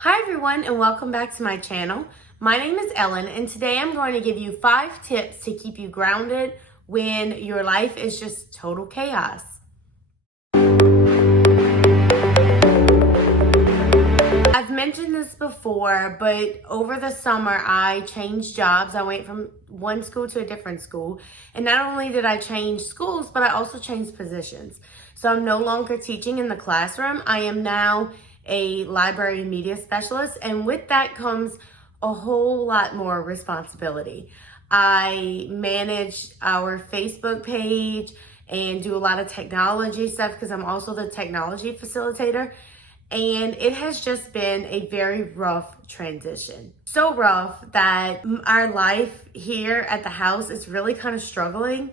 Hi everyone and welcome back to my channel. My name is Ellen and today I'm going to give you 5 tips to keep you grounded when your life is just total chaos. I've mentioned this before, but over the summer I changed jobs. I went from one school to a different school, and not only did I change schools, but I also changed positions. So I'm no longer teaching in the classroom. I am now a library media specialist, and with that comes a whole lot more responsibility. I manage our Facebook page and do a lot of technology stuff because I'm also the technology facilitator. And it has just been a very rough transition. So rough that our life here at the house is really kind of struggling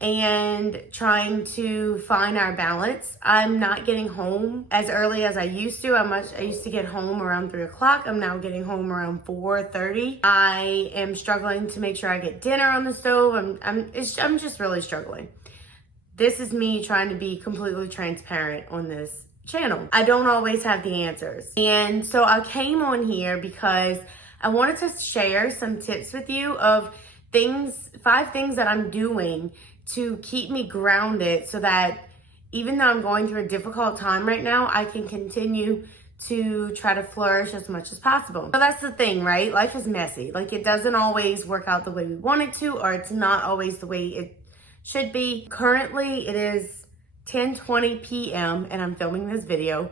and trying to find our balance. I'm not getting home as early as I used to. I used to get home around 3 o'clock. I'm now getting home around 4:30. I am struggling to make sure I get dinner on the stove. I'm just really struggling. This is me trying to be completely transparent on this channel. I don't always have the answers. And so I came on here because I wanted to share some tips with you of 5 things that I'm doing to keep me grounded so that even though I'm going through a difficult time right now, I can continue to try to flourish as much as possible. So that's the thing, right? Life is messy. Like, it doesn't always work out the way we want it to, or it's not always the way it should be. Currently, it is 10:20 p.m. and I'm filming this video.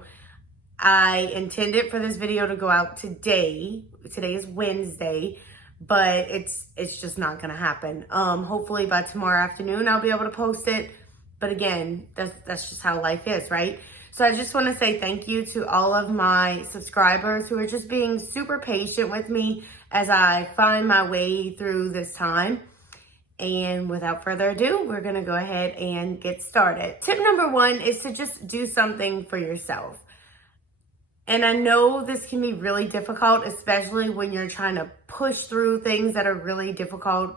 I intended for this video to go out today. Today is Wednesday, but it's just not gonna happen. Hopefully by tomorrow afternoon I'll be able to post it. But again, that's just how life is, right? So I just want to say thank you to all of my subscribers who are just being super patient with me as I find my way through this time. And without further ado, we're gonna go ahead and get started. Tip number 1 is to just do something for yourself. And I know this can be really difficult, especially when you're trying to push through things that are really difficult,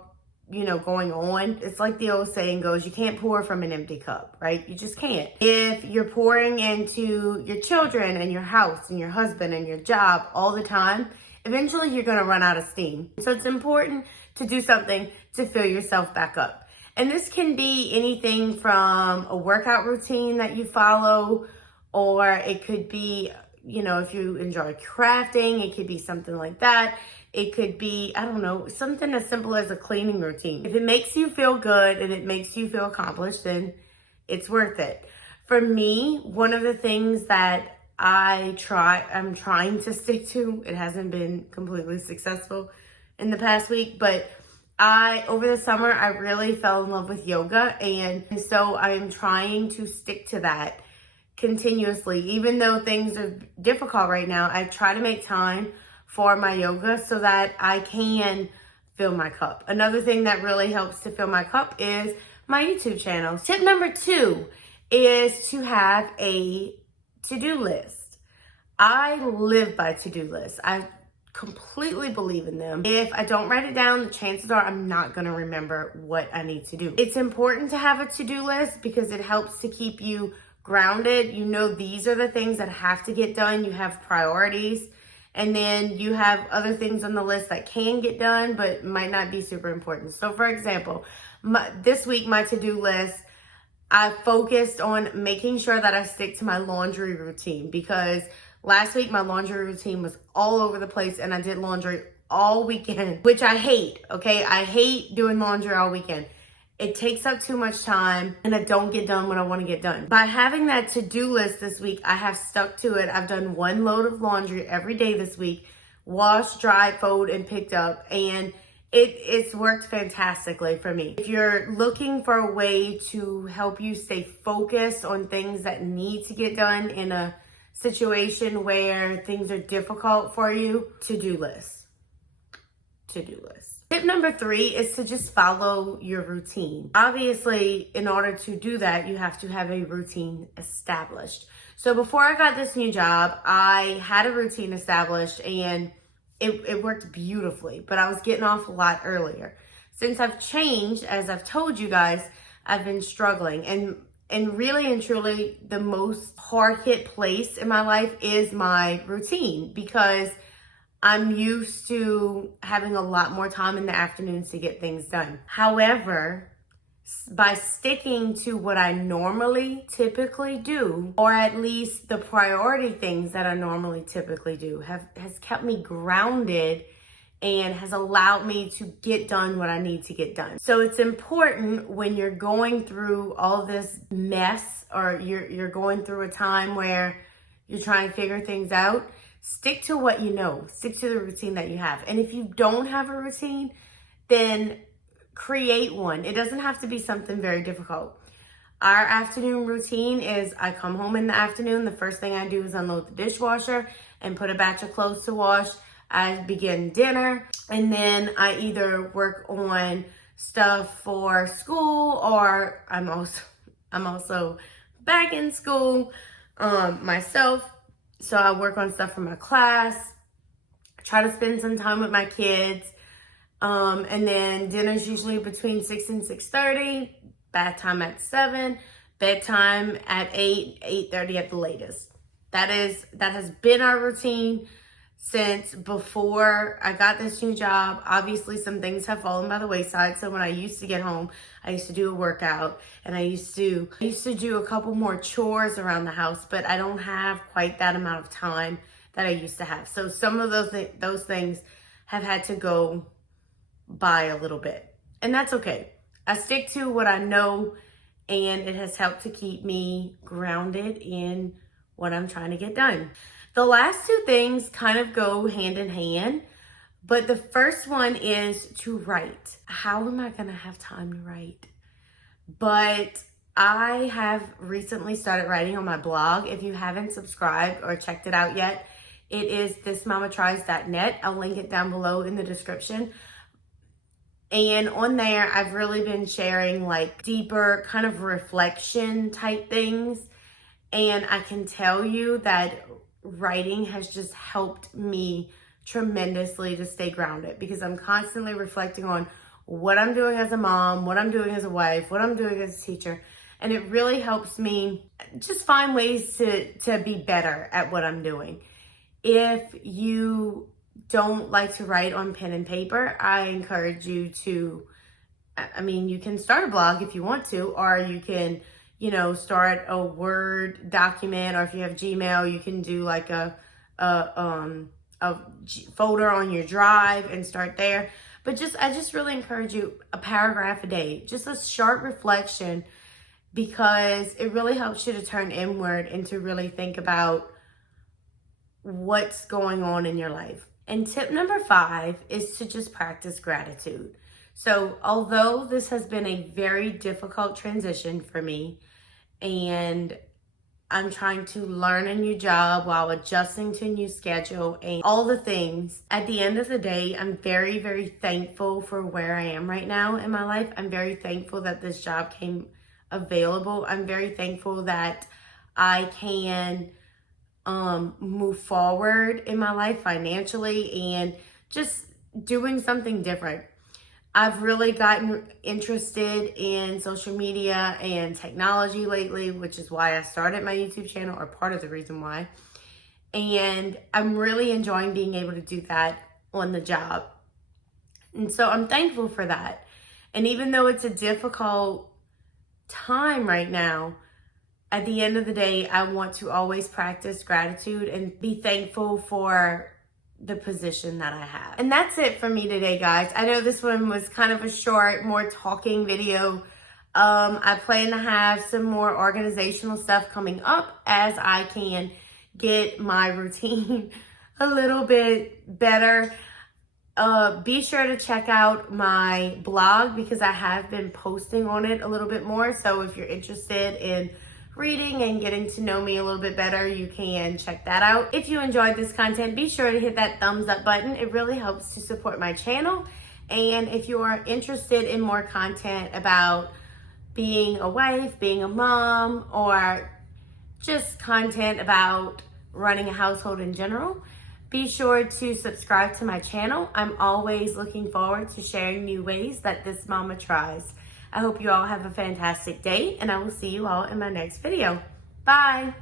going on. It's like the old saying goes, you can't pour from an empty cup, right? You just can't. If you're pouring into your children and your house and your husband and your job all the time, eventually you're gonna run out of steam. So it's important to do something to fill yourself back up. And this can be anything from a workout routine that you follow, or it could be, if you enjoy crafting, it could be something like that. It could be, I don't know, something as simple as a cleaning routine. If it makes you feel good and it makes you feel accomplished, then it's worth it. For me, one of the things that I'm trying to stick to, it hasn't been completely successful in the past week, but over the summer, I really fell in love with yoga. And so I'm trying to stick to that continuously. Even though things are difficult right now, I try to make time for my yoga so that I can fill my cup. Another thing that really helps to fill my cup is my YouTube channel. Tip number 2 is to have a to-do list. I live by to-do lists. I completely believe in them. If I don't write it down, the chances are I'm not going to remember what I need to do. It's important to have a to-do list because it helps to keep you grounded. These are the things that have to get done. You have priorities, and then you have other things on the list that can get done but might not be super important. So for example, this week my to-do list, I focused on making sure that I stick to my laundry routine, because last week my laundry routine was all over the place and I did laundry all weekend, which I hate, okay? I hate doing laundry all weekend. It takes up too much time and I don't get done what I want to get done. By having that to-do list this week, I have stuck to it. I've done 1 load of laundry every day this week, washed, dried, folded, and picked up, and it's worked fantastically for me. If you're looking for a way to help you stay focused on things that need to get done in a situation where things are difficult for you, to-do list. Tip number 3 is to just follow your routine. Obviously, in order to do that, you have to have a routine established. So before I got this new job, I had a routine established and it worked beautifully, but I was getting off a lot earlier. Since I've changed, as I've told you guys, I've been struggling. And And really and truly, the most hard hit place in my life is my routine, because I'm used to having a lot more time in the afternoons to get things done. However, by sticking to what I normally typically do, or at least the priority things that I normally typically do, has kept me grounded and has allowed me to get done what I need to get done. So it's important when you're going through all this mess, or you're going through a time where you're trying to figure things out, stick to what you know, stick to the routine that you have. And if you don't have a routine, then create one. It doesn't have to be something very difficult. Our afternoon routine is I come home in the afternoon. The first thing I do is unload the dishwasher and put a batch of clothes to wash. I begin dinner, and then I either work on stuff for school, or I'm also back in school myself. So I work on stuff for my class, try to spend some time with my kids. And then dinner's usually between 6 and 6:30, bath time at 7, bedtime at 8, 8:30 at the latest. That has been our routine since before I got this new job. Obviously, some things have fallen by the wayside. So when I used to get home, I used to do a workout, and I used to do a couple more chores around the house, but I don't have quite that amount of time that I used to have. So some of those things have had to go by a little bit, and that's okay. I stick to what I know, and it has helped to keep me grounded in what I'm trying to get done. The last two things kind of go hand in hand, but the first one is to write. How am I gonna have time to write? But I have recently started writing on my blog. If you haven't subscribed or checked it out yet, it is thismamatries.net. I'll link it down below in the description. And on there, I've really been sharing like deeper kind of reflection type things. And I can tell you that writing has just helped me tremendously to stay grounded, because I'm constantly reflecting on what I'm doing as a mom, what I'm doing as a wife, what I'm doing as a teacher. And it really helps me just find ways to be better at what I'm doing. If you don't like to write on pen and paper, I encourage you to, you can start a blog if you want to, or you can, start a Word document, or if you have Gmail, you can do like a folder on your drive and start there. But I just really encourage you, a paragraph a day, just a short reflection, because it really helps you to turn inward and to really think about what's going on in your life. And tip number 5 is to just practice gratitude. So although this has been a very difficult transition for me, and I'm trying to learn a new job while adjusting to a new schedule and all the things, at the end of the day, I'm very, very thankful for where I am right now in my life. I'm very thankful that this job came available. I'm very thankful that I can move forward in my life financially and just doing something different. I've really gotten interested in social media and technology lately, which is why I started my YouTube channel, or part of the reason why. And I'm really enjoying being able to do that on the job. And so I'm thankful for that. And even though it's a difficult time right now, at the end of the day, I want to always practice gratitude and be thankful for the position that I have. And that's it for me today, guys. I know this one was kind of a short, more talking video. I plan to have some more organizational stuff coming up as I can get my routine a little bit better. Be sure to check out my blog, because I have been posting on it a little bit more. So if you're interested in reading and getting to know me a little bit better, you can check that out. If you enjoyed this content, be sure to hit that thumbs up button. It really helps to support my channel. And if you are interested in more content about being a wife, being a mom, or just content about running a household in general, be sure to subscribe to my channel. I'm always looking forward to sharing new ways that this mama tries. I hope you all have a fantastic day, and I will see you all in my next video. Bye.